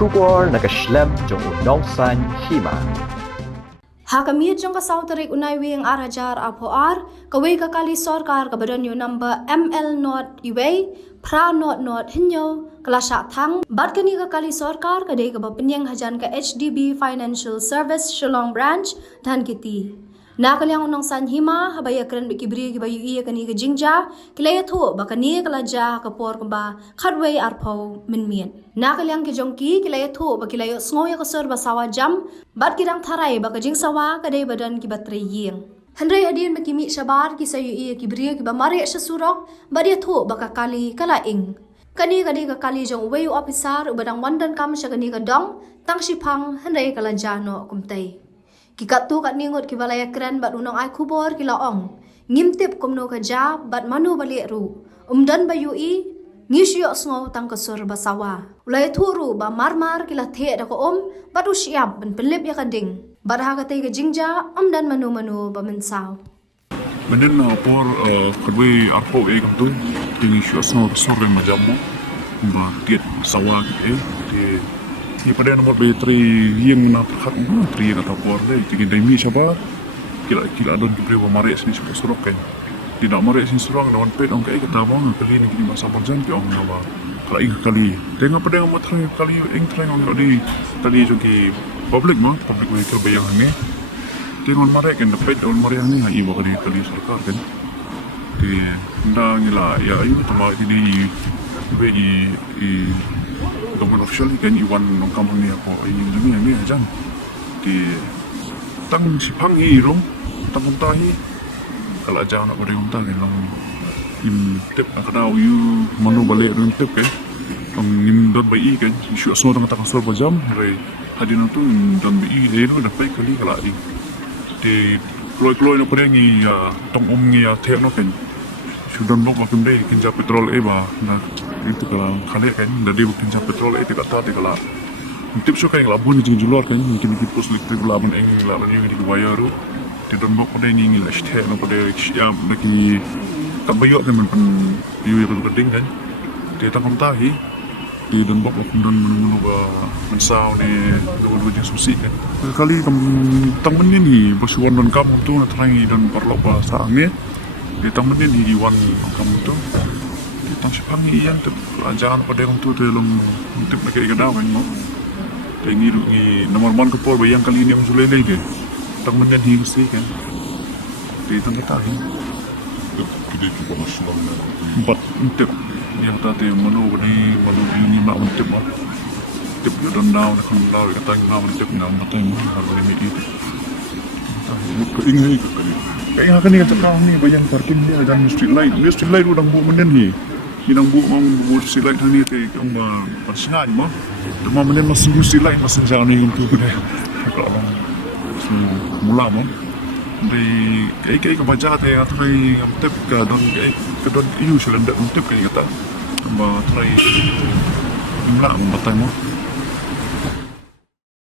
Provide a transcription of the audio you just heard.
Shukor nakaslem jong unongsan Hima. Hakamit jong kasaw tarik unay wing arajar apoar, kaway kakali Sorkar kabadan yung number ML not iway, pra not hinyo, kalasya Thang, bat kani kakali Sorkar kaday kabapinyang hajan ka HDB Financial Service Shillong Branch, Dhankheti. Nakalyang unong san Hima, habaya kren bikibri kibayu iya kani ka jingja, kilaya to bakani kalaja kapor kamba kadway arpaw minmin. Nakalyang kijongki kilaya to bakilayo sngoya kasur basawa jam, bat kirang taray baka jing sawa kaday badan kibatray ying. Handray adin makimi syabar kisayu iya kibri kibamari asya surok, badia to baka kali kalaing. Kani kaday kakali jong wayu opisar ubadang wandan kam siya kani kadong, tang sipang handray kalaja no kumtay. Kikat tu kat ningot kibalaya keren bat unong ay kubor kilaong. Ngimtip kumno kaja bat manu balik ru. Dan bayui ngisyok sngaw tang kasur basawa. Ulay turu ba marmar kila the da ko bat usyap ben pelip ya kading. Bat hakatay ka jingja dan manu ba mensaw. Menden por kadwe arpo kam tu tingi syok sngaw kasur yang majamu. Ba tiet sawa di Ni pada nomor bateri yang nak terhad bateri yang atau power deh, tinggi demi siapa? Kila don diberi mari sini suka surok kan? Tidak mari sini surok, nawan pet orang kaya kita bang kali ni kini masa berjam ke orang nama kali. Tengok pada yang materi kali yang terakhir orang di tadi juga public vehicle bayang ni. Tengok mari kan dapat orang mari ni hai ibu kali Sorkar kan? Di dah gila ya ini tambah ini government official kan iwan nong kampung ni ako ini demi ni ajan di tang sipang hirong tang tahi kalau aja nak beri unta kan lang tip akadau you manu balik ring tip kan ang don bai kan isu so tang sor bajam re hadin tu don bai ero dapat kali kalau di kloy no pereng ni tong ni tek no kan sudah bok makin deh kinja petrol ba na itu kalau kalian kan dari bukan cap petrol itu kata kalau tip so kan labun di jualan kan mungkin kita pos listrik labun yang di bayaru di dalam bok pada ini ngilas teh no pada siap lagi kabayok kan men piu yang penting kan di tangkap tahi di dalam bok dan menunggu mensau ni dua jenis susi kan kali tang ni bersuan dan kamu tu nak terangi dan perlu bahasa ni di tang ni iwan kamu tu tang sipang iyan tu ajaran pada orang tu dalam untuk mereka ikadau kan mo tengi nomor man kapor bayang kali ni ang sulay ke tang menen hi mesti kan di tang kata hi kita cuba nasional empat untuk yang tadi manu ini mak untuk mo tip yo don daw na kun daw kata na untuk na matay mo harus ini itu mukha ingay kaya kan ni kata ni bayang parking dia dan street light udang bu menen hi Inang buong silai tadi te kong persengai mo. Cuma menen masih silai masih jalan ni untuk ni. Kalau mula mo. Di kay kebaca te atrai tip ka don iu silendak untuk kay kata. Ba try mula mo batay mo.